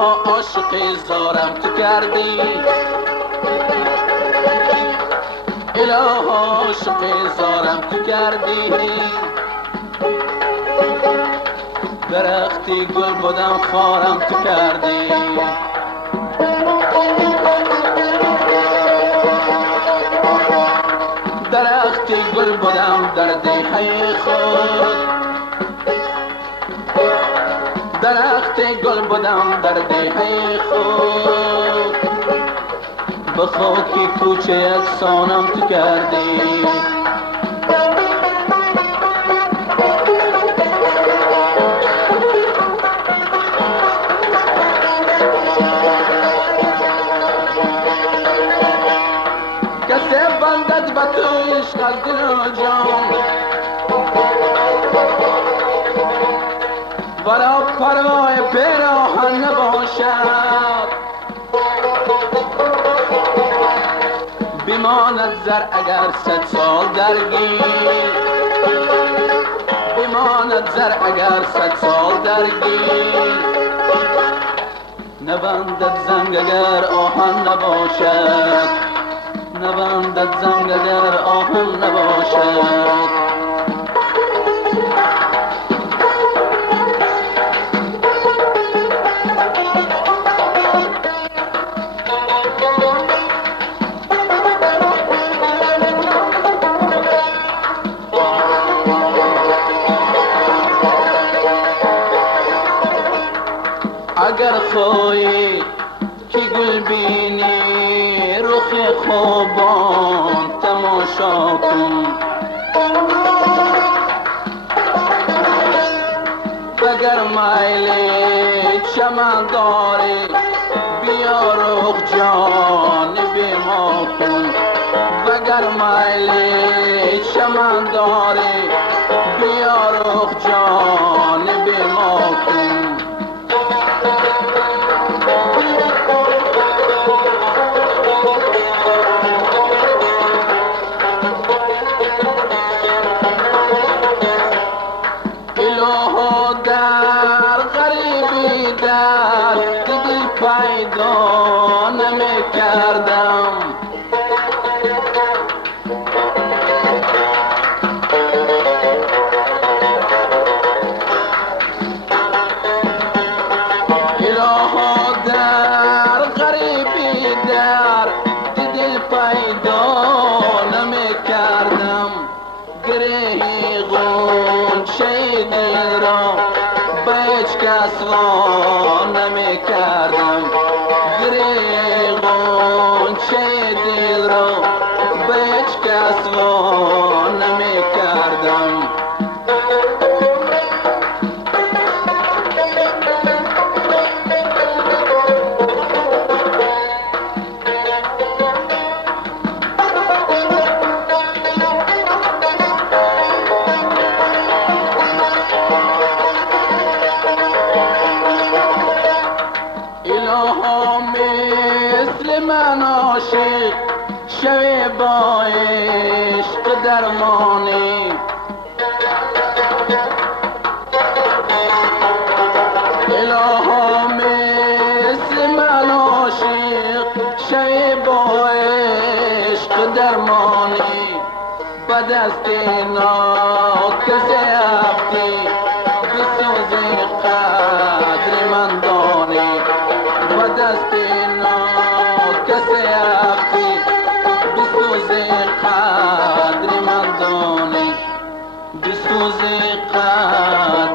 الها عاشق زارم تو کردی، الها عاشق زارم تو کردی. درختی گل بودم خارم تو کردی، درختی گل بودم در دیه خود، درختی گل بودم در دیه خود. به خاکی کوچه یکسانم تو کردی، کسی بندد به تو عشق از دل و جان، ورا پروای پیراهن نباشد. بماند زر اگر 100 سال درگیر، بماند زر اگر 100 سال درگیر. نبندد زنگ اگر آهن نباشد، نبندد زنگ اگر آهن نباشد. اگر خواهی که گل بینی رخ خوبان تماشا کن، اگر میل چمن داری بیا رخ جانب ما کن، اگر میل چمن داری بیا رخ جانب ما کن. الها در غریبی در دل پیدا نمی کردم، الها در غریبی در دل پیدا نمی کردم. گره غنچه دل را به هیچ کس وا نمی کردم، گره غنچه دل را به هیچ کس وا نمی کردم. الها مثل من عاشق شوی با عشق درمانی، الها مثل من عاشق شوی با عشق درمانی. به دست ناکس عبدی بسوزی قدر من دانی، به دست ناکس عبدی بسوزی قدر من دانی، بسوزی قدر